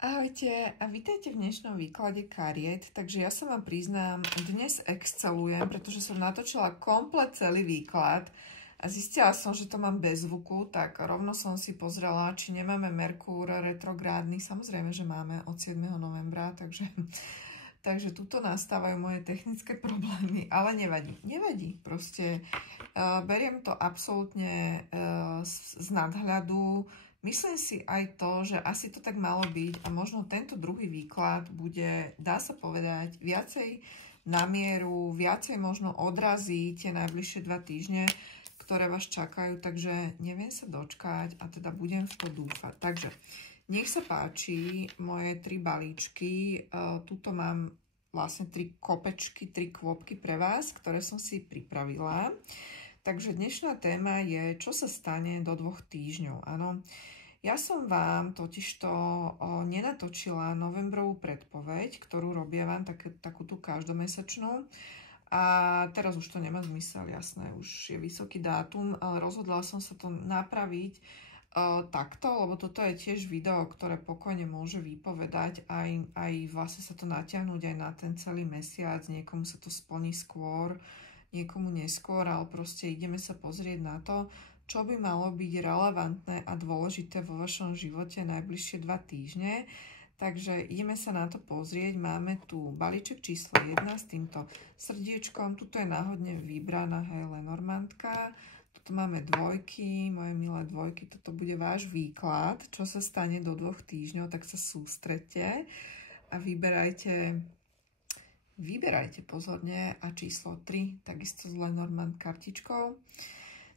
Ahojte a vítajte v dnešnom výklade kariet. Takže ja sa vám priznám, dnes excelujem, pretože som natočila komplet celý výklad a zistila som, že to mám bez zvuku, tak rovno som si pozrela, či nemáme Merkúr retrográdny. Samozrejme, že máme od 7. novembra, takže tuto nastávajú moje technické problémy, ale nevadí. Proste beriem to absolútne z nadhľadu. Myslím si aj to, že asi to tak malo byť a možno tento druhý výklad bude, dá sa povedať, viacej na mieru, viacej možno odrazí tie najbližšie 2 týždne, ktoré vás čakajú, takže neviem sa dočkať a teda budem v to dúfať. Takže nech sa páči, moje 3 balíčky, tuto mám vlastne 3 kopečky, 3 kvôpky pre vás, ktoré som si pripravila. Takže dnešná téma je, čo sa stane do 2 týždňov. Áno, ja som vám totižto nenatočila novembrovú predpoveď, ktorú robievam takú tú každomesačnú. A teraz už to nemá zmysel, jasné, už je vysoký dátum, ale rozhodla som sa to napraviť takto, lebo toto je tiež video, ktoré pokojne môže vypovedať, aj vlastne sa to natiahnuť aj na ten celý mesiac, niekomu sa to splní skôr, niekomu neskôr, ale proste ideme sa pozrieť na to, čo by malo byť relevantné a dôležité vo vašom živote najbližšie 2 týždne. Takže ideme sa na to pozrieť. Máme tu balíček číslo 1 s týmto srdiečkom. Tuto je náhodne vybraná, hej, Lenormandka. Tuto máme dvojky, moje milé dvojky. Toto bude váš výklad, čo sa stane do 2 týždňov, tak sa sústredte a Vyberajte pozorne a číslo 3, takisto s Lenormand kartičkou.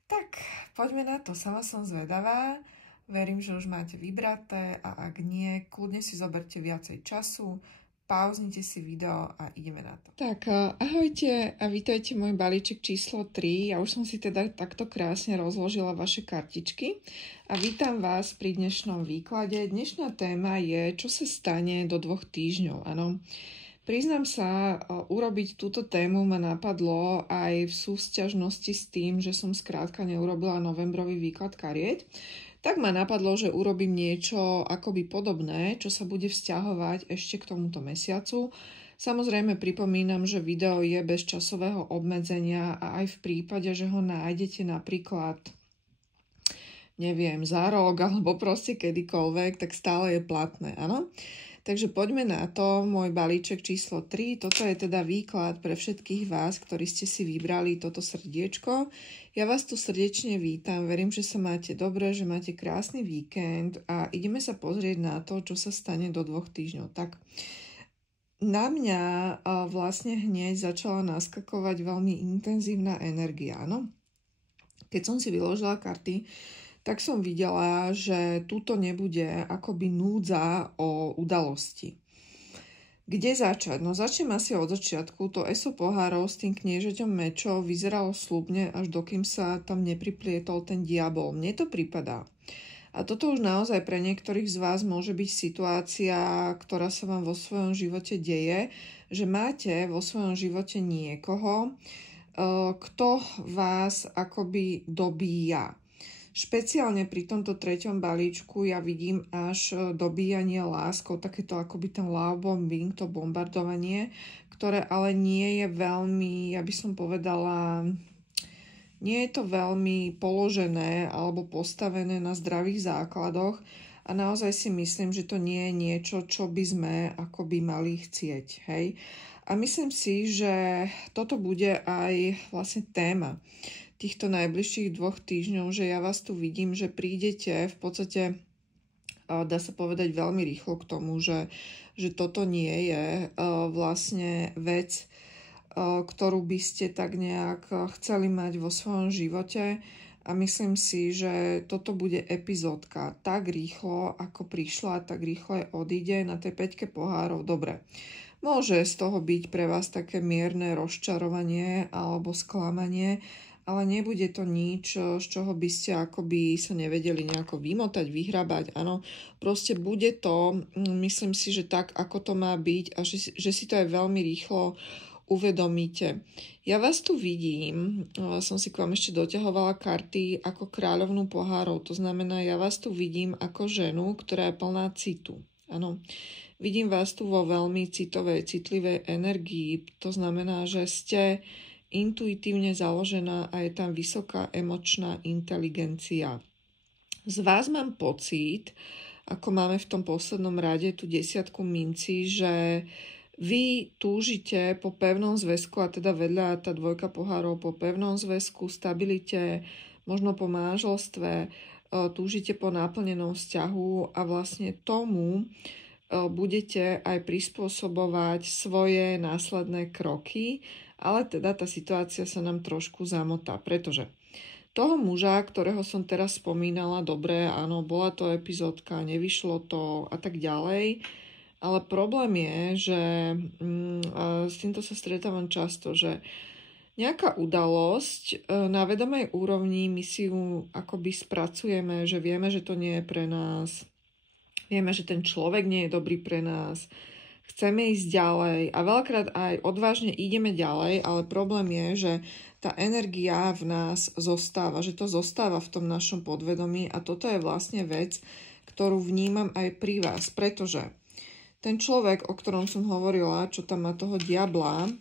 Tak, poďme na to. Sama som zvedavá. Verím, že už máte vybraté a ak nie, kľudne si zoberte viacej času, pauznite si video a ideme na to. Tak, ahojte a vítajte môj balíček číslo 3. Ja už som si teda takto krásne rozložila vaše kartičky a vítam vás pri dnešnom výklade. Dnešná téma je, čo sa stane do 2 týždňov. Áno. Priznám sa, urobiť túto tému ma napadlo aj v súsťažnosti s tým, že som skrátka neurobila novembrový výklad kariet. Tak ma napadlo, že urobím niečo akoby podobné, čo sa bude vzťahovať ešte k tomuto mesiacu. Samozrejme pripomínam, že video je bez časového obmedzenia a aj v prípade, že ho nájdete napríklad, neviem, za rok alebo proste kedykoľvek, tak stále je platné, áno? Takže poďme na to, môj balíček číslo 3. Toto je teda výklad pre všetkých vás, ktorí ste si vybrali toto srdiečko. Ja vás tu srdečne vítam, verím, že sa máte dobre, že máte krásny víkend a ideme sa pozrieť na to, čo sa stane do 2 týždňov. Tak na mňa vlastne hneď začala naskakovať veľmi intenzívna energia, áno? Keď som si vyložila karty, tak som videla, že tuto nebude akoby núdza o udalosti. Kde začať? No začnem asi od začiatku. To ESO pohárov s tým kniežaťom mečov vyzeralo sľubne, až dokým sa tam nepriplietol ten diabol. Mne to pripadá. A toto už naozaj pre niektorých z vás môže byť situácia, ktorá sa vám vo svojom živote deje, že máte vo svojom živote niekoho, kto vás akoby dobíja. Špeciálne pri tomto 3. balíčku ja vidím až dobíjanie láskou, takéto akoby ten love bombing, to bombardovanie, ktoré ale nie je veľmi, ja by som povedala, nie je to veľmi položené alebo postavené na zdravých základoch a naozaj si myslím, že to nie je niečo, čo by sme akoby mali chcieť, hej. A myslím si, že toto bude aj vlastne téma týchto najbližších 2 týždňov, že ja vás tu vidím, že prídete v podstate, dá sa povedať veľmi rýchlo k tomu, že toto nie je vlastne vec, ktorú by ste tak nejak chceli mať vo svojom živote a myslím si, že toto bude epizódka tak rýchlo, ako prišla, tak rýchle odíde na tej 5 pohárov. Dobre. Môže z toho byť pre vás také mierne rozčarovanie alebo sklamanie, ale nebude to nič, z čoho by ste akoby sa nevedeli nejako vymotať, vyhrabať. Áno, proste bude to, myslím si, že tak, ako to má byť a že si to aj veľmi rýchlo uvedomíte. Ja vás tu vidím, som si k vám ešte doťahovala karty ako kráľovnú pohárov, to znamená, ja vás tu vidím ako ženu, ktorá je plná citu. Áno. Vidím vás tu vo veľmi citovej, citlivej energii. To znamená, že ste intuitívne založená a je tam vysoká emočná inteligencia. Z vás mám pocit, ako máme v tom poslednom rade tú 10 minci, že vy túžite po pevnom zväzku, a teda vedľa tá 2 pohárov, po pevnom zväzku, stabilite, možno po manželstve, túžite po naplnenom vzťahu a vlastne tomu budete aj prispôsobovať svoje následné kroky, ale teda tá situácia sa nám trošku zamotá, pretože toho muža, ktorého som teraz spomínala, dobre, áno, bola to epizódka, nevyšlo to a tak ďalej, ale problém je, že s týmto sa stretávam často, že nejaká udalosť na vedomej úrovni my si ju akoby spracujeme, že vieme, že to nie je pre nás, vieme, že ten človek nie je dobrý pre nás, chceme ísť ďalej a veľakrát aj odvážne ideme ďalej, ale problém je, že tá energia v nás zostáva, že to zostáva v tom našom podvedomí a toto je vlastne vec, ktorú vnímam aj pri vás, pretože ten človek, o ktorom som hovorila, čo tam má toho diabla,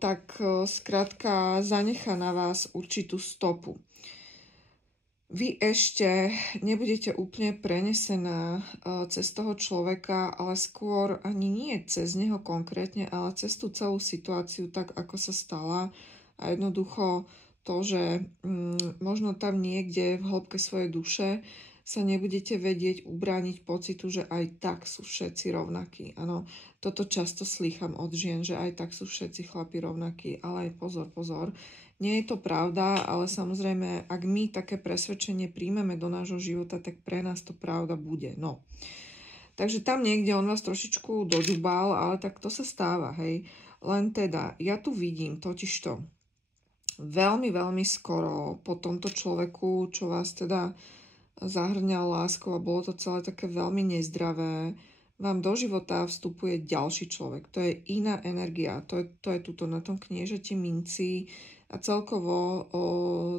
tak skrátka zanechá na vás určitú stopu. Vy ešte nebudete úplne prenesená cez toho človeka, ale skôr ani nie cez neho konkrétne, ale cez tú celú situáciu, tak ako sa stala. A jednoducho to, že možno tam niekde v hĺbke svojej duše sa nebudete vedieť ubrániť pocitu, že aj tak sú všetci rovnakí. Áno, toto často slýcham od žien, že aj tak sú všetci chlapi rovnakí, ale aj pozor. Nie je to pravda, ale samozrejme, ak my také presvedčenie príjmeme do nášho života, tak pre nás to pravda bude. No. Takže tam niekde on vás trošičku doďubal, ale tak to sa stáva, hej. Len teda, ja tu vidím totižto veľmi, veľmi skoro po tomto človeku, čo vás teda zahrňal láskou a bolo to celé také veľmi nezdravé, vám do života vstupuje ďalší človek. To je iná energia. To je tuto na tom kniežati minci a celkovo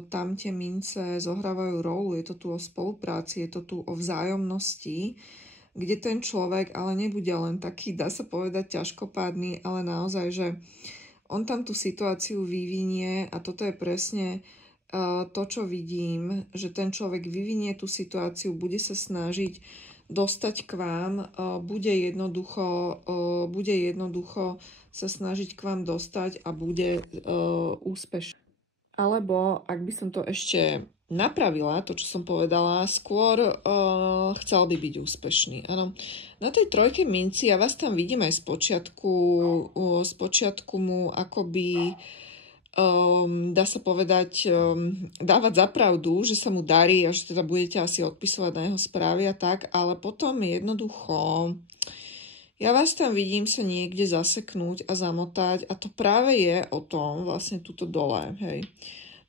tam tie mince zohrávajú rolu. Je to tu o spolupráci, je to tu o vzájomnosti, kde ten človek ale nebude len taký, dá sa povedať, ťažkopádny, ale naozaj, že on tam tú situáciu vyvinie a toto je presne to, čo vidím, že ten človek vyvinie tú situáciu, bude sa snažiť dostať k vám, bude jednoducho sa snažiť k vám dostať a bude úspešný. Alebo, ak by som to ešte napravila, to, čo som povedala, skôr chcel by byť úspešný. Áno. Na tej 3 minci ja vás tam vidím aj spočiatku mu akoby dá sa povedať, dávať za pravdu, že sa mu darí a že teda budete asi odpisovať na jeho správy a tak, ale potom jednoducho ja vás tam vidím sa niekde zaseknúť a zamotať a to práve je o tom, vlastne tuto dole, hej.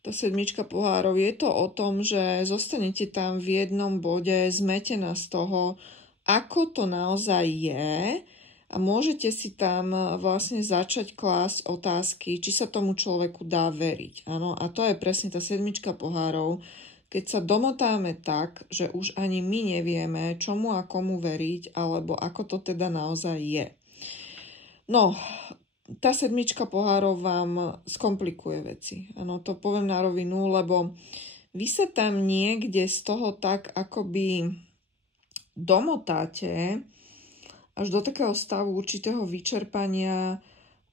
Tá 7 pohárov, je to o tom, že zostanete tam v jednom bode, zmetená z toho, ako to naozaj je, a môžete si tam vlastne začať klásť otázky, či sa tomu človeku dá veriť. Áno, a to je presne tá 7 pohárov, keď sa domotáme tak, že už ani my nevieme, čomu a komu veriť, alebo ako to teda naozaj je. No, tá 7 pohárov vám skomplikuje veci. Áno, to poviem na rovinu, lebo vy sa tam niekde z toho tak akoby domotáte, až do takého stavu určitého vyčerpania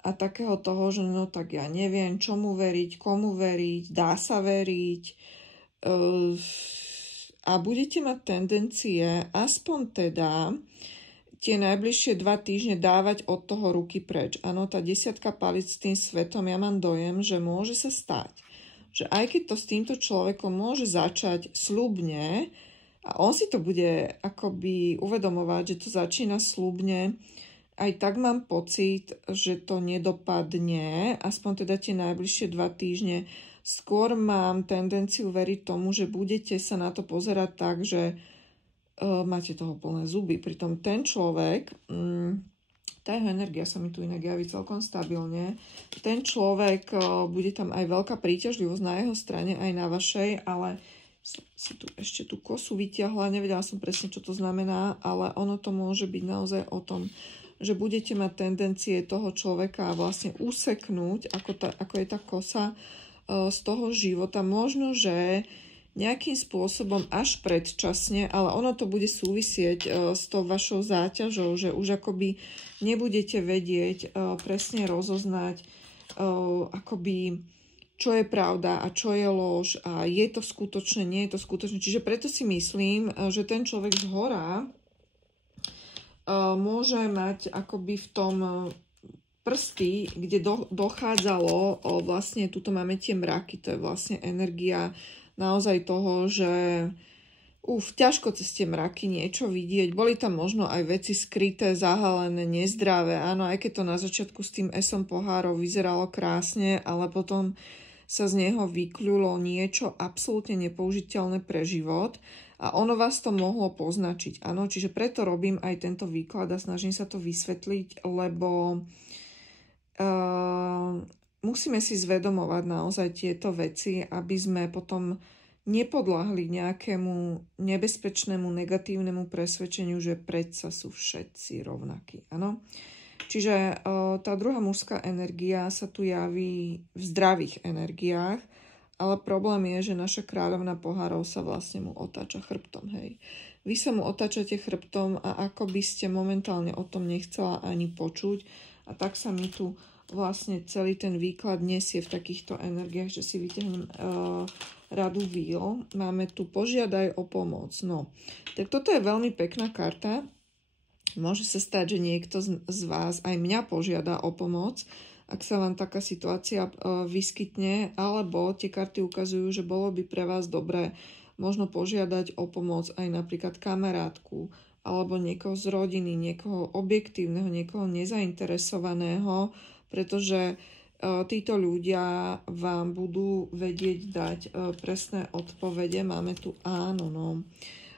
a takého toho, že no tak ja neviem, čomu veriť, komu veriť, dá sa veriť a budete mať tendencie aspoň teda tie najbližšie 2 týždne dávať od toho ruky preč. Áno, tá 10 palíc s tým svetom, ja mám dojem, že môže sa stať, že aj keď to s týmto človekom môže začať sľubne, a on si to bude akoby uvedomovať, že to začína sľubne. Aj tak mám pocit, že to nedopadne, aspoň teda tie najbližšie 2 týždne. Skôr mám tendenciu veriť tomu, že budete sa na to pozerať tak, že máte toho plné zuby. Pritom ten človek, tá jeho energia sa mi tu inak javí celkom stabilne, ten človek, bude tam aj veľká príťažlivosť na jeho strane, aj na vašej, ale si tu ešte tú kosu vytiahla, nevedela som presne, čo to znamená, ale ono to môže byť naozaj o tom, že budete mať tendencie toho človeka vlastne useknúť, ako je tá kosa z toho života. Možno, že nejakým spôsobom až predčasne, ale ono to bude súvisieť s tou vašou záťažou, že už akoby nebudete vedieť presne rozoznať akoby čo je pravda a čo je lož a je to skutočné, nie je to skutočné. Čiže preto si myslím, že ten človek zhora môže mať akoby v tom prsty, kde dochádzalo vlastne, tuto máme tie mraky, to je vlastne energia naozaj toho, že ťažko cez tie mraky niečo vidieť. Boli tam možno aj veci skryté, zahalené, nezdravé. Áno, aj keď to na začiatku s tým esom pohárov vyzeralo krásne, ale potom sa z neho vykľulo niečo absolútne nepoužiteľné pre život a ono vás to mohlo poznačiť. Áno, čiže preto robím aj tento výklad a snažím sa to vysvetliť, lebo musíme si zvedomovať naozaj tieto veci, aby sme potom nepodľahli nejakému nebezpečnému negatívnemu presvedčeniu, že predsa sú všetci rovnakí. Áno? Čiže tá druhá mužská energia sa tu javí v zdravých energiách, ale problém je, že naša kráľovna pohárov sa vlastne mu otáča chrbtom. Hej. Vy sa mu otáčate chrbtom a ako by ste momentálne o tom nechcela ani počuť a tak sa mi tu vlastne celý ten výklad nesie v takýchto energiách, že si vyťahnem radu víl. Máme tu požiadaj o pomoc. No, tak toto je veľmi pekná karta. Môže sa stať, že niekto z vás aj mňa požiada o pomoc, ak sa vám taká situácia vyskytne, alebo tie karty ukazujú, že bolo by pre vás dobré možno požiadať o pomoc aj napríklad kamarátku, alebo niekoho z rodiny, niekoho objektívneho, niekoho nezainteresovaného, pretože títo ľudia vám budú vedieť dať presné odpovede. Máme tu áno, no.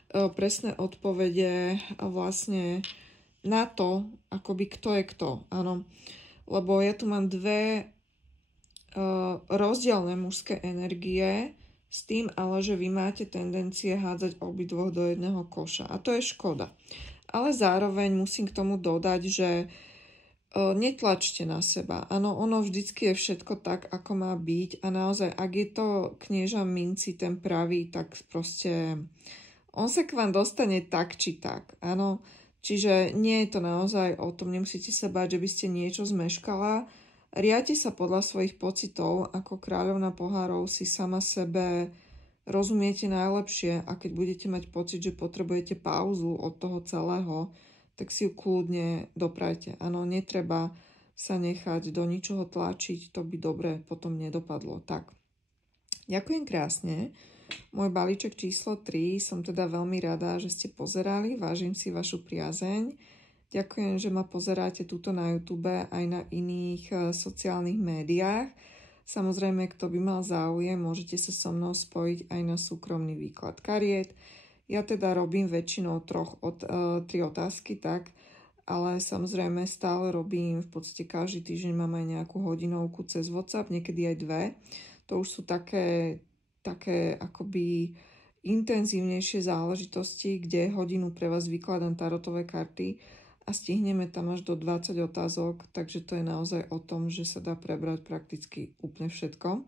Presné odpovede vlastne na to, akoby kto je kto, áno. Lebo ja tu mám dve rozdielne mužské energie, s tým ale, že vy máte tendencie hádzať obidvoch do jedného koša. A to je škoda. Ale zároveň musím k tomu dodať, že netlačte na seba. Áno, ono vždycky je všetko tak, ako má byť. A naozaj, ak je to knieža minci, ten pravý, tak proste on sa k vám dostane tak či tak. Áno, čiže nie je to naozaj o tom, nemusíte sa báť, že by ste niečo zmeškala. Riate sa podľa svojich pocitov, ako kráľovna pohárov si sama sebe rozumiete najlepšie a keď budete mať pocit, že potrebujete pauzu od toho celého, tak si ju kľudne doprajte. Áno, netreba sa nechať do ničoho tlačiť, to by dobre potom nedopadlo. Tak, ďakujem krásne. Môj balíček číslo 3, som teda veľmi rada, že ste pozerali, vážim si vašu priazeň. Ďakujem, že ma pozeráte tuto na YouTube aj na iných sociálnych médiách. Samozrejme, kto by mal záujem, môžete sa so mnou spojiť aj na súkromný výklad kariet. Ja teda robím väčšinou 3 otázky, tak, ale samozrejme stále robím, v podstate každý týždeň mám aj nejakú hodinovku cez WhatsApp, niekedy aj 2. To už sú také akoby intenzívnejšie záležitosti, kde hodinu pre vás vykladám tarotové karty a stihneme tam až do 20 otázok, takže to je naozaj o tom, že sa dá prebrať prakticky úplne všetko.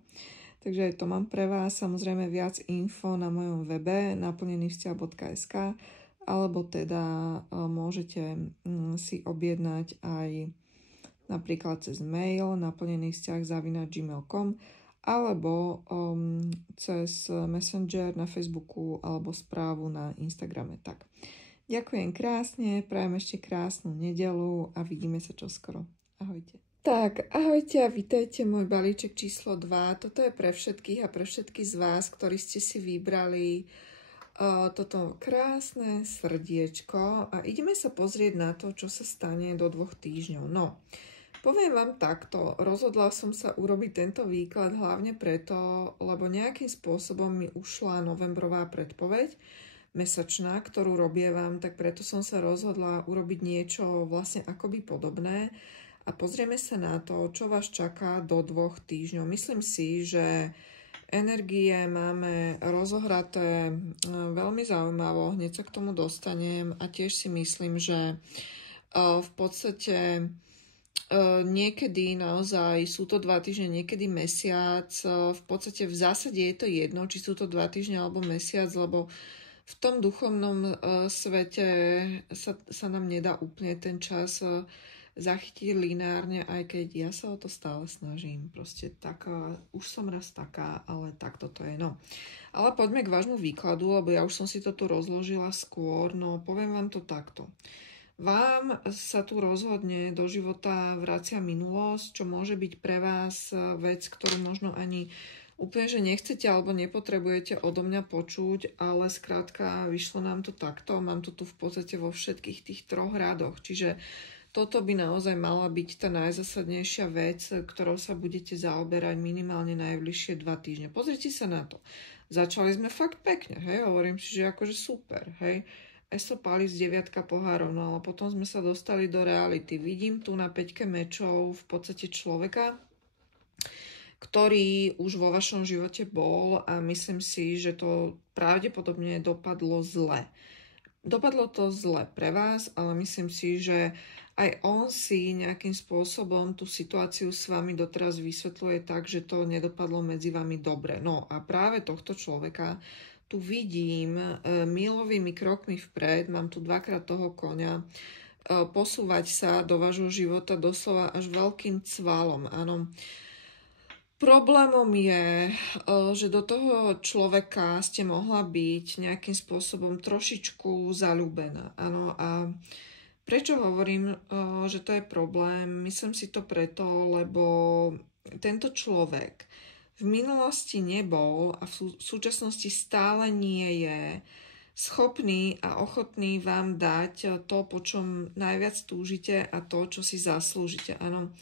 Takže aj to mám pre vás, samozrejme viac info na mojom webe naplnenývzťah.sk alebo teda môžete si objednať aj napríklad cez mail naplnenývzťah@gmail.com alebo cez Messenger na Facebooku alebo správu na Instagrame. Tak. Ďakujem krásne, prajem ešte krásnu nedeľu a vidíme sa čoskoro. Ahojte. Tak, ahojte a vítajte môj balíček číslo 2. Toto je pre všetkých a pre všetky z vás, ktorí ste si vybrali toto krásne srdiečko a ideme sa pozrieť na to, čo sa stane do 2 týždňov. No, poviem vám takto, rozhodla som sa urobiť tento výklad hlavne preto, lebo nejakým spôsobom mi ušla novembrová predpoveď, mesačná, ktorú robievam, tak preto som sa rozhodla urobiť niečo vlastne akoby podobné a pozrieme sa na to, čo vás čaká do 2 týždňov. Myslím si, že Energie máme rozohraté veľmi zaujímavo, hneď sa k tomu dostanem a tiež si myslím, že v podstate niekedy naozaj sú to 2 týždne, niekedy mesiac. V podstate v zásade je to jedno, či sú to 2 týždne alebo mesiac, lebo v tom duchovnom svete sa nám nedá úplne ten čas zachytiť lineárne, aj keď ja sa o to stále snažím. Proste taká, už som raz taká, ale tak toto je. No. Ale poďme k vášmu výkladu, lebo ja už som si to tu rozložila skôr, no poviem vám to takto. Vám sa tu rozhodne do života vracia minulosť, čo môže byť pre vás vec, ktorú možno ani úplne, že nechcete alebo nepotrebujete odo mňa počuť, ale skrátka vyšlo nám to takto. Mám to tu v podstate vo všetkých tých 3 radoch. Čiže toto by naozaj mala byť tá najzásadnejšia vec, ktorou sa budete zaoberať minimálne najbližšie 2 týždne. Pozrite sa na to. Začali sme fakt pekne, hej, hovorím si, že akože super, hej. Esopalis 9 pohárov, no ale potom sme sa dostali do reality. Vidím tu na 5 mečov v podstate človeka, ktorý už vo vašom živote bol a myslím si, že to pravdepodobne dopadlo zle. Dopadlo to zle pre vás, ale myslím si, že aj on si nejakým spôsobom tú situáciu s vami doteraz vysvetľuje tak, že to nedopadlo medzi vami dobre. No a práve tohto človeka tu vidím milovými krokmi vpred, mám tu 2-krát toho koňa, posúvať sa do vášho života doslova až veľkým cvalom. Áno. Problémom je, že do toho človeka ste mohla byť nejakým spôsobom trošičku zaľúbená. Áno, a prečo hovorím, že to je problém? Myslím si to preto, lebo tento človek v minulosti nebol a v súčasnosti stále nie je schopný a ochotný vám dať to, po čom najviac túžite a to, čo si zaslúžite. Áno.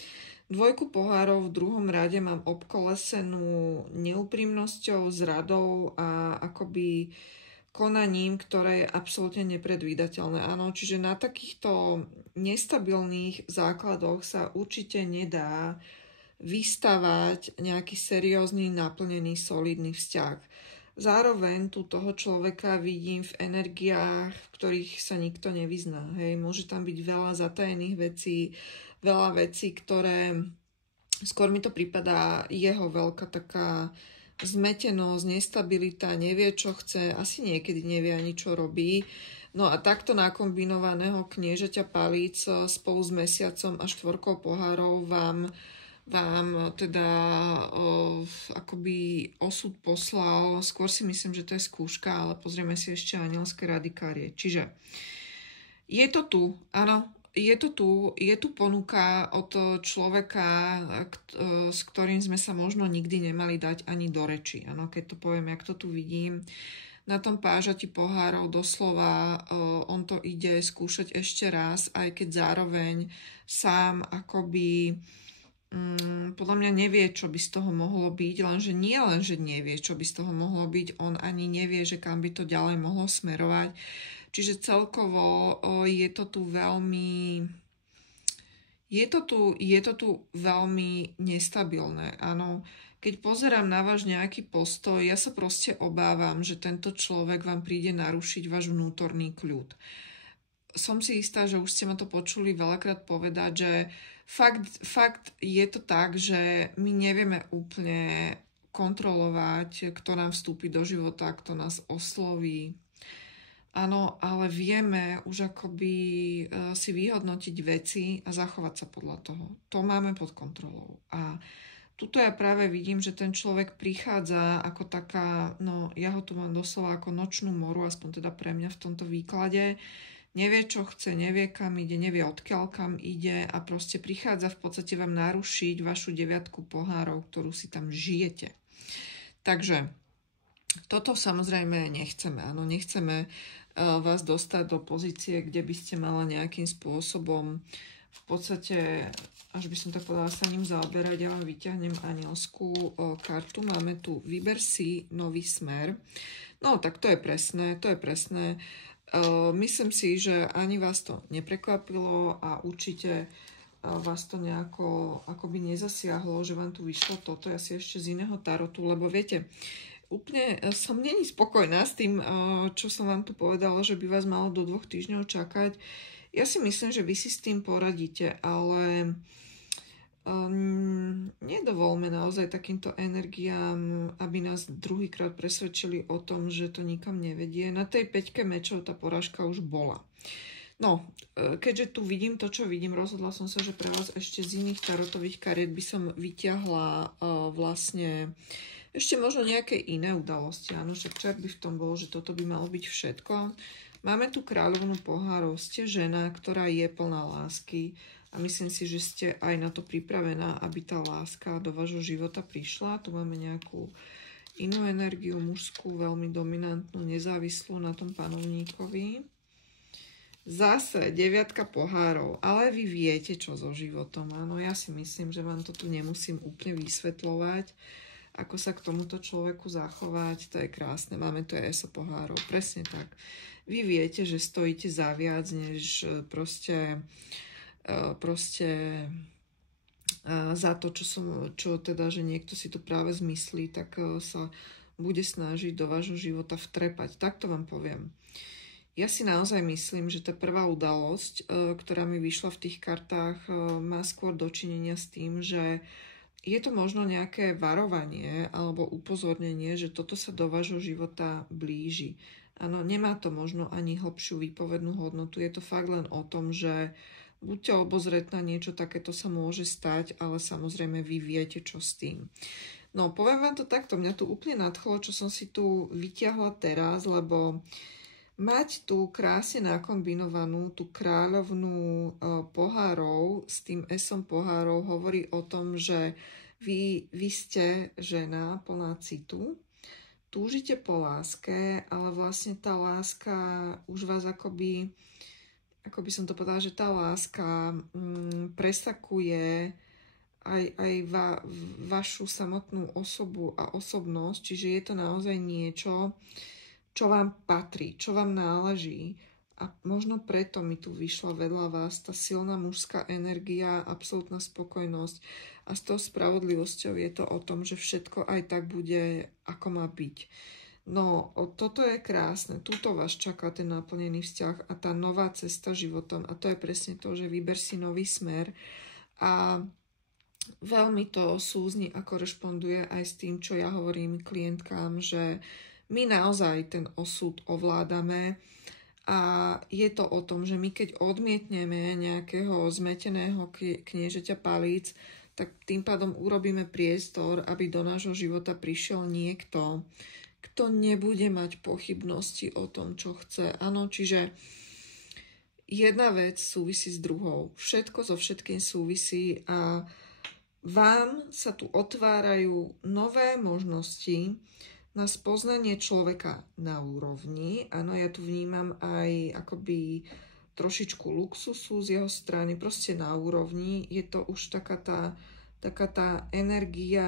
2 pohárov v 2. rade mám obkolesenú neúprimnosťou, zradou a akoby konaním, ktoré je absolútne nepredvídateľné. Áno, čiže na takýchto nestabilných základoch sa určite nedá vystavať nejaký seriózny, naplnený, solidný vzťah. Zároveň tu toho človeka vidím v energiách, v ktorých sa nikto nevyzná. Hej, môže tam byť veľa zatajených vecí, veľa vecí, ktoré skôr mi to pripadá jeho veľká taká zmetenosť, nestabilita, nevie, čo chce, asi niekedy nevie ani, čo robí. No a takto nakombinovaného kniežaťa palíc spolu s mesiacom a 4 pohárov vám teda akoby osud poslal. Skôr si myslím, že to je skúška, ale pozrieme si ešte anielské rady kariet. Čiže je to tu, áno, je tu ponuka od človeka, s ktorým sme sa možno nikdy nemali dať ani do reči. Ano, keď to poviem, jak to tu vidím, na tom pážati pohárov doslova on to ide skúšať ešte raz, aj keď zároveň sám akoby podľa mňa nevie, čo by z toho mohlo byť, lenže nie len, že nevie, čo by z toho mohlo byť, on ani nevie, že kam by to ďalej mohlo smerovať. Čiže celkovo je to tu veľmi nestabilné. Áno, keď pozerám na váš nejaký postoj, ja sa proste obávam, že tento človek vám príde narušiť váš vnútorný kľud. Som si istá, že už ste ma to počuli veľakrát povedať, že fakt je to tak, že my nevieme úplne kontrolovať, kto nám vstúpi do života, kto nás osloví. Áno, ale vieme už akoby si vyhodnotiť veci a zachovať sa podľa toho. To máme pod kontrolou. A tuto ja práve vidím, že ten človek prichádza ako taká, no ja ho tu mám doslova ako nočnú moru, aspoň teda pre mňa v tomto výklade. Nevie, čo chce, nevie, kam ide, nevie, odkiaľ kam ide a proste prichádza v podstate vám narušiť vašu 9 pohárov, ktorú si tam žijete. Takže toto samozrejme nechceme. Áno, nechceme vás dostať do pozície, kde by ste mala nejakým spôsobom v podstate, až by som tak povedala, sa ním zaoberať. Ja vám vyťahnem anielskú kartu. Máme tu vyber si nový smer. No, tak to je presné. Myslím si, že ani vás to neprekvapilo a určite vás to nejako akoby nezasiahlo, že vám tu vyšlo toto, ja si ešte z iného tarotu, lebo viete, úplne som není spokojná s tým, čo som vám tu povedala, že by vás malo do 2 týždňov čakať. Ja si myslím, že vy si s tým poradíte, ale nedovolme naozaj takýmto energiám, aby nás druhýkrát presvedčili o tom, že to nikam nevedie. Na tej 5 mečov tá porážka už bola. No, keďže tu vidím to, čo vidím, rozhodla som sa, že pre vás ešte z iných tarotových kariet by som vyťahla vlastne ešte možno nejaké iné udalosti. Áno, však čert by v tom bol, že toto by malo byť všetko. Máme tu kráľovnú pohárov, ste žena, ktorá je plná lásky. A myslím si, že ste aj na to pripravená, aby tá láska do vášho života prišla. Tu máme nejakú inú energiu, mužskú, veľmi dominantnú, nezávislú na tom panovníkovi. Zase 9 pohárov, ale vy viete, čo so životom. Áno, ja si myslím, že vám to tu nemusím úplne vysvetľovať, ako sa k tomuto človeku zachovať. To je krásne. Máme tu aj eso pohárov. Presne tak. Vy viete, že stojíte za viac, než proste za to, čo teda, že niekto si to práve zmyslí, tak sa bude snažiť do vášho života vtrepať. Tak to vám poviem. Ja si naozaj myslím, že tá prvá udalosť, ktorá mi vyšla v tých kartách, má skôr dočinenia s tým, že je to možno nejaké varovanie alebo upozornenie, že toto sa do vášho života blíži. Áno, nemá to možno ani hlbšiu výpovednú hodnotu. Je to fakt len o tom, že buďte obozretná, niečo takéto sa môže stať, ale samozrejme vy viete, čo s tým. No, poviem vám to takto, mňa tu úplne nadchlo, čo som si tu vyťahla teraz, lebo mať tu krásne nakombinovanú tú kráľovnú pohárov s tým esom pohárov hovorí o tom, že vy ste žena plná citu, túžite po láske, ale vlastne tá láska už vás akoby, ako by som to povedala, že tá láska presakuje aj vašu samotnú osobu a osobnosť, čiže je to naozaj niečo, čo vám patrí, čo vám náleží. A možno preto mi tu vyšla vedľa vás tá silná mužská energia, absolútna spokojnosť a s tou spravodlivosťou je to o tom, že všetko aj tak bude, ako má byť. No, toto je krásne. Tuto vás čaká ten naplnený vzťah a tá nová cesta životom. A to je presne to, že vyber si nový smer. A veľmi to súzni a korešponduje aj s tým, čo ja hovorím klientkám, že my naozaj ten osud ovládame. A je to o tom, že my keď odmietneme nejakého zmeteného kniežaťa palíc, tak tým pádom urobíme priestor, aby do nášho života prišiel niekto, kto nebude mať pochybnosti o tom, čo chce. Áno, čiže jedna vec súvisí s druhou. Všetko so všetkým súvisí a vám sa tu otvárajú nové možnosti na spoznanie človeka na úrovni. Áno, ja tu vnímam aj akoby trošičku luxusu z jeho strany, proste na úrovni. Je to už taká tá energia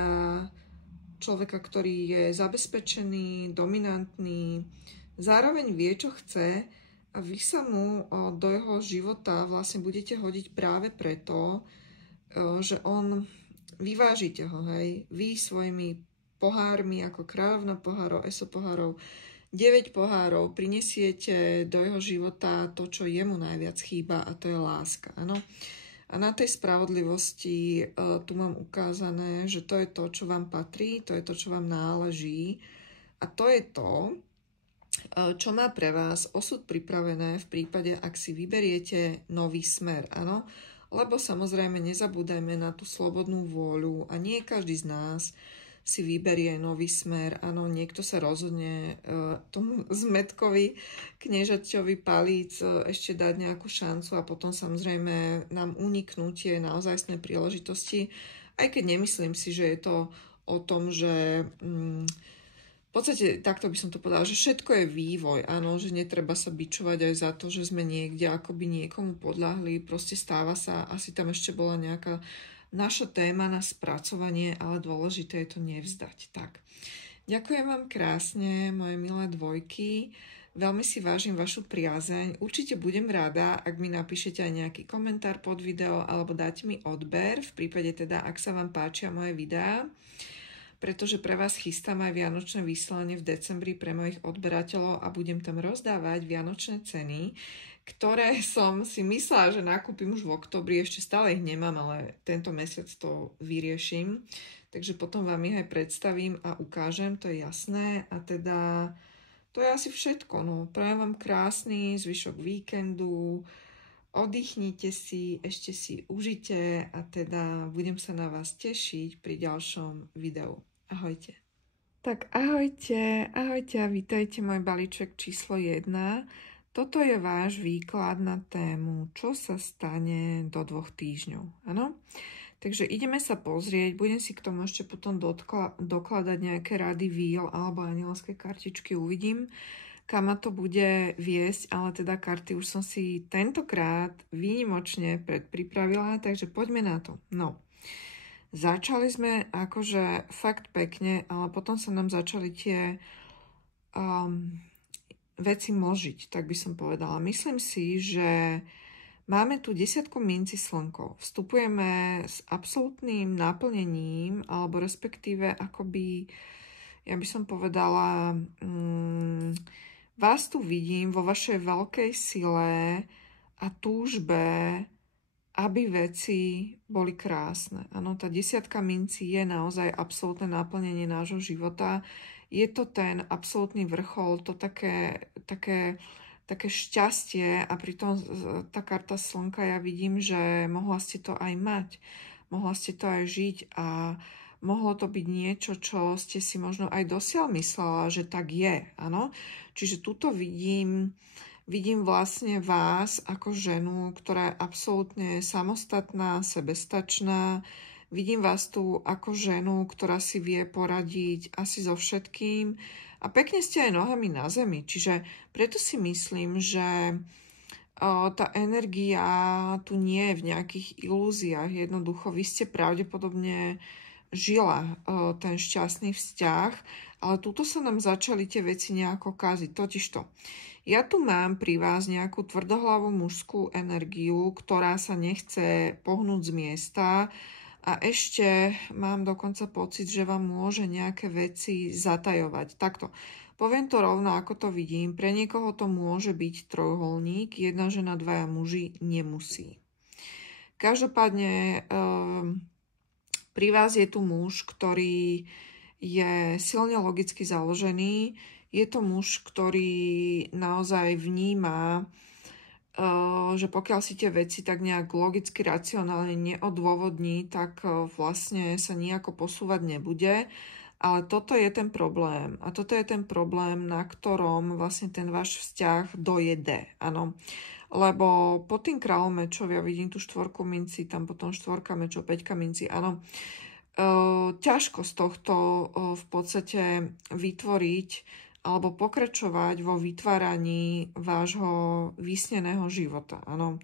človeka, ktorý je zabezpečený, dominantný, zároveň vie, čo chce a vy sa mu do jeho života vlastne budete hodiť práve preto, že on, vyvážite ho, hej, vy svojimi pohármi ako kráľovna pohárov, eso pohárov, 9 pohárov prinesiete do jeho života to, čo jemu najviac chýba a to je láska, áno. A na tej spravodlivosti tu mám ukázané, že to je to, čo vám patrí, to je to, čo vám náleží. A to je to, čo má pre vás osud pripravené v prípade, ak si vyberiete nový smer. Áno? Lebo samozrejme nezabúdajme na tú slobodnú vôľu a nie každý z nás si vyberie nový smer. Áno, niekto sa rozhodne tomu zmetkovi, kniežaťovi palíc ešte dať nejakú šancu a potom samozrejme nám uniknú tie naozajstné príležitosti. Aj keď nemyslím si, že je to o tom, že v podstate takto by som to povedala, že všetko je vývoj. Áno, že netreba sa bičovať aj za to, že sme niekde akoby niekomu podľahli. Proste stáva sa, asi tam ešte bola nejaká naša téma na spracovanie, ale dôležité je to nevzdať. Tak, ďakujem vám krásne, moje milé dvojky. Veľmi si vážim vašu priazeň. Určite budem rada, ak mi napíšete aj nejaký komentár pod video alebo dáte mi odber, v prípade teda, ak sa vám páčia moje videá, pretože pre vás chystám aj vianočné vysielanie v decembri pre mojich odberateľov a budem tam rozdávať vianočné ceny, ktoré som si myslela, že nakúpim už v oktobri, ešte stále ich nemám, ale tento mesiac to vyrieším. Takže potom vám ich aj predstavím a ukážem, to je jasné. A teda to je asi všetko. No, prajem vám krásny zvyšok víkendu, oddychnite si, ešte si užite a teda budem sa na vás tešiť pri ďalšom videu. Ahojte. Tak ahojte a vítajte môj balíček číslo 1. Toto je váš výklad na tému, čo sa stane do 2 týždňov. Áno? Takže ideme sa pozrieť, budem si k tomu ešte potom dokladať nejaké rady víl alebo anielské kartičky, uvidím, kam ma to bude viesť, ale teda karty už som si tentokrát výnimočne predpripravila, takže poďme na to. No, začali sme akože fakt pekne, ale potom sa nám začali tie veci mlžiť, tak by som povedala. Myslím si, že máme tu 10 minci slnko. Vstupujeme s absolútnym naplnením, alebo respektíve akoby, ja by som povedala, vás tu vidím vo vašej veľkej sile a túžbe, aby veci boli krásne. Áno, tá 10 minci je naozaj absolútne naplnenie nášho života. Je to ten absolútny vrchol, to také šťastie a pritom tá karta slnka, ja vidím, že mohla ste to aj mať, mohla ste to aj žiť a mohlo to byť niečo, čo ste si možno aj dosiaľ myslela, že tak je, áno. Čiže tuto vidím vlastne vás ako ženu, ktorá je absolútne samostatná, sebestačná. Vidím vás tu ako ženu, ktorá si vie poradiť asi so všetkým. A pekne ste aj nohami na zemi, čiže preto si myslím, že tá energia tu nie je v nejakých ilúziách. Jednoducho, vy ste pravdepodobne žila ten šťastný vzťah, ale tuto sa nám začali tie veci nejako kaziť. Totižto, ja tu mám pri vás nejakú tvrdohlavú mužskú energiu, ktorá sa nechce pohnúť z miesta, a ešte mám dokonca pocit, že vám môže nejaké veci zatajovať. Takto, poviem to rovno, ako to vidím. Pre niekoho to môže byť trojuholník, 1 žena, 2 muži, nemusí. Každopádne pri vás je tu muž, ktorý je silne logicky založený. Je to muž, ktorý naozaj vníma, že pokiaľ si tie veci tak nejak logicky, racionálne neodôvodní, tak vlastne sa nejako posúvať nebude. Ale toto je ten problém. A toto je ten problém, na ktorom vlastne ten váš vzťah dojede. Áno. Lebo pod tým kráľom mečov, ja vidím tú 4 minci, tam potom 4 mečov, 5 minci, áno. Ťažko z tohto v podstate vytvoriť alebo pokračovať vo vytváraní vášho vysneného života. Áno.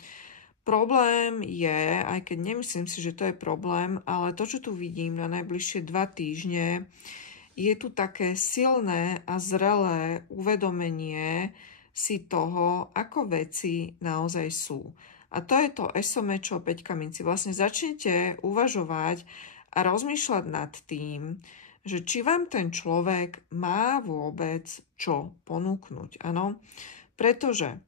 Problém je, aj keď nemyslím si, že to je problém, ale to, čo tu vidím na najbližšie 2 týždne, je tu také silné a zrelé uvedomenie si toho, ako veci naozaj sú. A to je to ESO mečov 5 minci. Vlastne začnete uvažovať a rozmýšľať nad tým, že či vám ten človek má vôbec čo ponúknuť. Áno? Pretože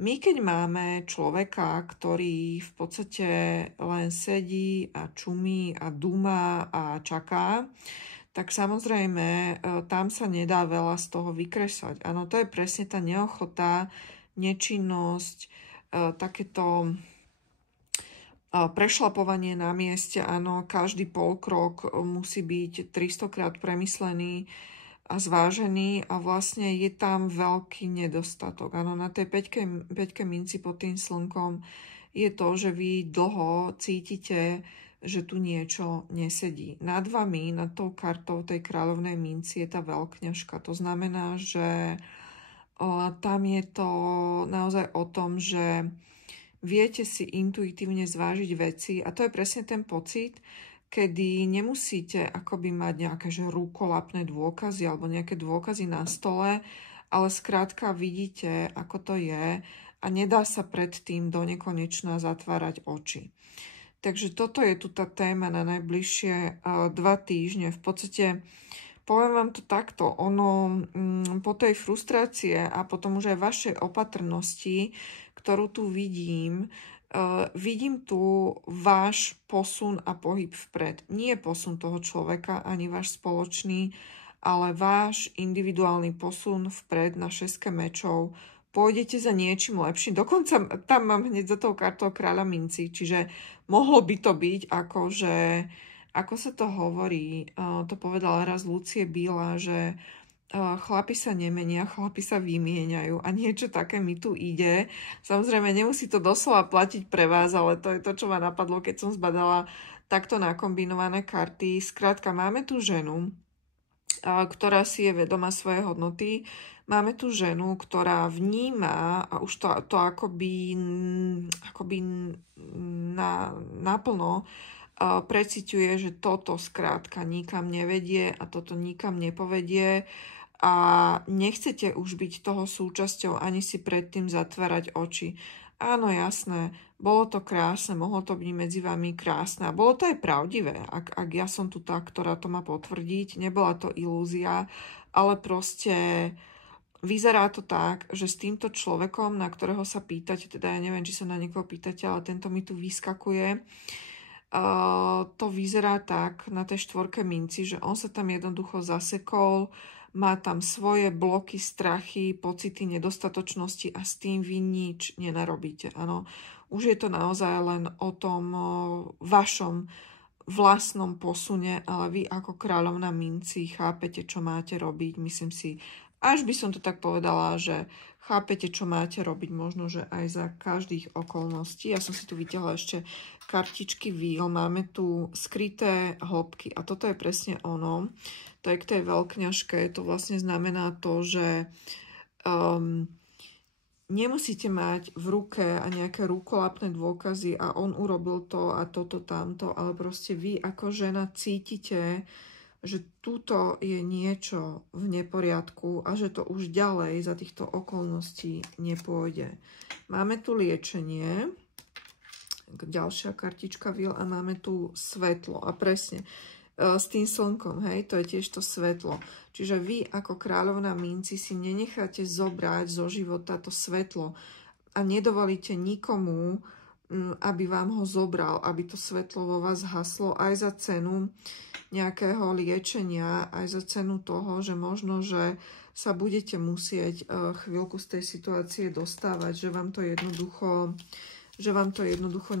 my, keď máme človeka, ktorý v podstate len sedí a čumí a dúma a čaká, tak samozrejme tam sa nedá veľa z toho vykresať. Áno, to je presne tá neochota, nečinnosť, takéto prešlapovanie na mieste, áno, každý polkrok musí byť 300-krát premyslený a zvážený a vlastne je tam veľký nedostatok. Áno, na tej 5 minci pod tým slnkom je to, že vy dlho cítite, že tu niečo nesedí. Nad vami, nad tou kartou tej kráľovnej minci je tá veľkňažka. To znamená, že tam je to naozaj o tom, že viete si intuitívne zvážiť veci a to je presne ten pocit, kedy nemusíte akoby mať nejaké že rukolapné dôkazy alebo nejaké dôkazy na stole, ale skrátka vidíte, ako to je a nedá sa predtým do nekonečna zatvárať oči. Takže toto je tu tá téma na najbližšie 2 týždne. V podstate, poviem vám to takto, po tej frustrácie a potom už aj vašej opatrnosti, ktorú tu vidím, vidím tu váš posun a pohyb vpred. Nie posun toho človeka, ani váš spoločný, ale váš individuálny posun vpred na 6 mečov. Pôjdete za niečím lepším. Dokonca tam mám hneď za tou kartou kráľa minci, čiže mohlo by to byť ako, že, ako sa to hovorí, to povedala raz Lucie Bíla, že chlapi sa nemenia, chlapi sa vymieňajú a niečo také mi tu ide. Samozrejme, nemusí to doslova platiť pre vás, ale to je to, čo ma napadlo, keď som zbadala takto nakombinované karty. Skrátka, máme tu ženu, ktorá si je vedomá svoje hodnoty. Máme tu ženu, ktorá vníma a už to akoby naplno preciťuje, že toto skrátka nikam nevedie a toto nikam nepovedie a nechcete už byť toho súčasťou ani si predtým zatvárať oči. Áno, jasné, bolo to krásne, mohlo to byť medzi vami krásne a bolo to aj pravdivé, ak ja som tu tá, ktorá to má potvrdiť, nebola to ilúzia, ale proste vyzerá to tak, že s týmto človekom, na ktorého sa pýtate, teda ja neviem, či sa na niekoho pýtate, ale tento mi tu vyskakuje, to vyzerá tak na tej 4 minci, že on sa tam jednoducho zasekol, má tam svoje bloky, strachy, pocity nedostatočnosti a s tým vy nič nenarobíte. Áno, už je to naozaj len o tom vašom vlastnom posune, ale vy ako kráľovna minci chápete, čo máte robiť. Myslím si, až by som to tak povedala, že chápete, čo máte robiť, možno, že aj za každých okolností. Ja som si tu vytiahla ešte kartičky víl, máme tu skryté hĺbky a toto je presne ono. To je k tej veľkňažke, to vlastne znamená to, že nemusíte mať v ruke a nejaké rukolapné dôkazy a on urobil to a toto, tamto, ale proste vy ako žena cítite, že tuto je niečo v neporiadku a že to už ďalej za týchto okolností nepôjde. Máme tu liečenie, ďalšia kartička víl a máme tu svetlo a presne s tým slnkom, hej, to je tiež to svetlo. Čiže vy ako kráľovna minci si nenecháte zobrať zo života to svetlo a nedovolíte nikomu, aby vám ho zobral, aby to svetlo vo vás haslo aj za cenu nejakého liečenia, aj za cenu toho, že možno, že sa budete musieť chvíľku z tej situácie dostávať, že vám to jednoducho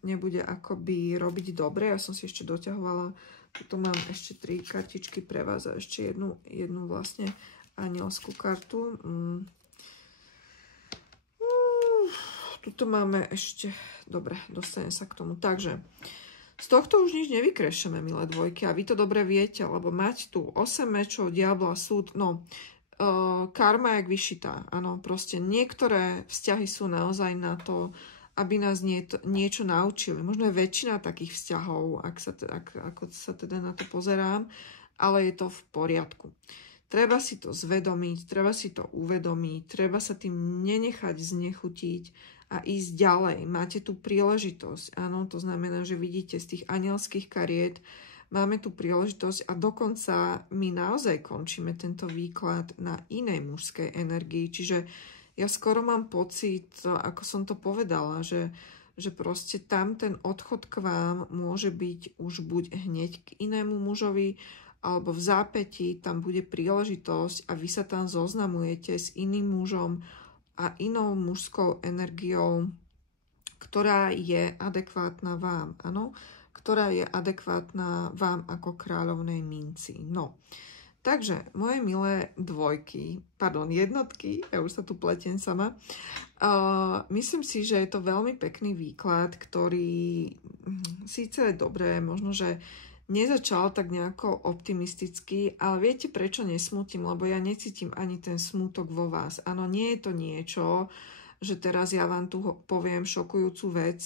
nebude akoby robiť dobre. Ja som si ešte doťahovala, tu mám ešte 3 kartičky pre vás a ešte jednu vlastne anielskú kartu. Tuto máme ešte, dobre, dostanem sa k tomu. Takže z tohto už nič nevykrešeme, milé dvojky, a vy to dobre viete, lebo mať tu 8 mečov, diabla, súd, no, karma je vyšitá, áno, proste niektoré vzťahy sú naozaj na to, aby nás niečo naučili. Možno je väčšina takých vzťahov, ako sa teda na to pozerám, ale je to v poriadku. Treba si to zvedomiť, treba si to uvedomiť, treba sa tým nenechať znechutiť a ísť ďalej. Máte tu príležitosť, áno, to znamená, že vidíte z tých anielských kariet, máme tu príležitosť a dokonca my naozaj končíme tento výklad na inej mužskej energii, čiže ja skoro mám pocit, ako som to povedala, že proste tam ten odchod k vám môže byť už buď hneď k inému mužovi, alebo v zápätí tam bude príležitosť a vy sa tam zoznamujete s iným mužom a inou mužskou energiou, ktorá je adekvátna vám, áno? Ktorá je adekvátna vám ako kráľovnej minci. No, takže moje milé jednotky, ja už sa tu pletiem sama, myslím si, že je to veľmi pekný výklad, ktorý síce je dobré, možno, že nezačal tak nejako optimisticky, ale viete, prečo nesmutím? Lebo ja necítim ani ten smútok vo vás. Áno, nie je to niečo, že teraz ja vám tu poviem šokujúcu vec,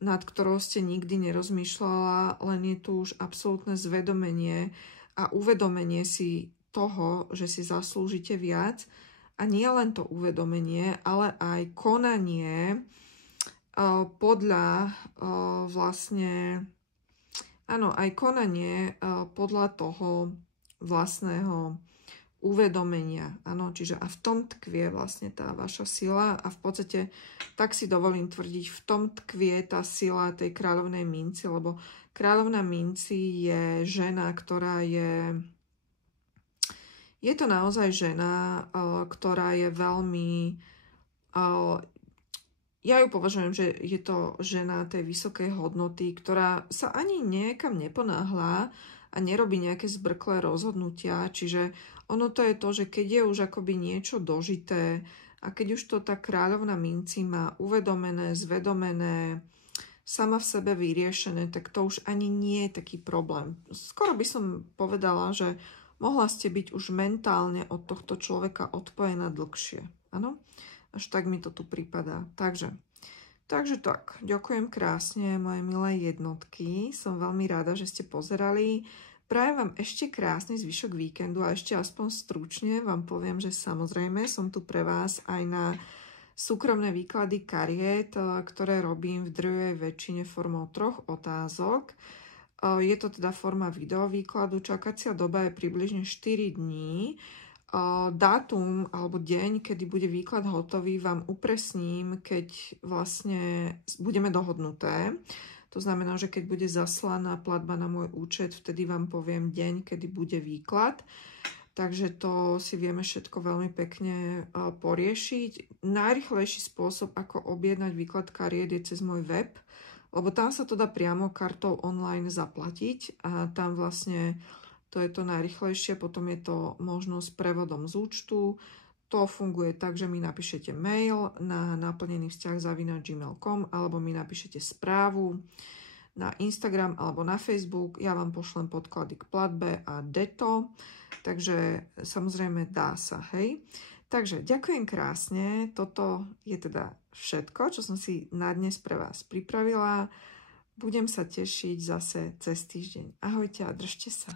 nad ktorou ste nikdy nerozmýšľala, len je tu už absolútne zvedomenie a uvedomenie si toho, že si zaslúžite viac a nie len to uvedomenie, ale aj konanie podľa vlastne, áno, aj konanie podľa toho vlastného uvedomenia, áno, čiže a v tom tkvie vlastne tá vaša sila a v podstate, tak si dovolím tvrdiť, v tom tkvie tá sila tej kráľovnej minci, lebo kráľovná minci je žena, ktorá je to naozaj žena, ktorá je veľmi, ja ju považujem, že je to žena tej vysokej hodnoty, ktorá sa ani niekam neponáhla a nerobí nejaké zbrklé rozhodnutia, čiže ono to je to, že keď je už akoby niečo dožité a keď už to tá kráľovná minci má uvedomené, zvedomené, sama v sebe vyriešené, tak to už ani nie je taký problém. Skoro by som povedala, že mohla ste byť už mentálne od tohto človeka odpojená dlhšie. Áno? Až tak mi to tu prípadá. Takže tak, ďakujem krásne, moje milé jednotky. Som veľmi rada, že ste pozerali. Prajem vám ešte krásny zvyšok víkendu a ešte aspoň stručne vám poviem, že samozrejme som tu pre vás aj na súkromné výklady kariet, ktoré robím v drvivej väčšine formou 3 otázok. Je to teda forma videovýkladu, čakacia doba je približne 4 dní. Dátum alebo deň, kedy bude výklad hotový, vám upresním, keď vlastne budeme dohodnuté. To znamená, že keď bude zaslaná platba na môj účet, vtedy vám poviem deň, kedy bude výklad. Takže to si vieme všetko veľmi pekne poriešiť. Najrýchlejší spôsob, ako objednať výklad kariet, je cez môj web, lebo tam sa to dá priamo kartou online zaplatiť a tam vlastne to je to najrýchlejšie. Potom je to možno s prevodom z účtu. To funguje tak, že mi napíšete mail na naplnený-vzťah@gmail.com alebo mi napíšete správu na Instagram alebo na Facebook. Ja vám pošlem podklady k platbe a deto. Takže samozrejme dá sa, hej. Takže ďakujem krásne. Toto je teda všetko, čo som si na dnes pre vás pripravila. Budem sa tešiť zase cez týždeň. Ahojte a držte sa.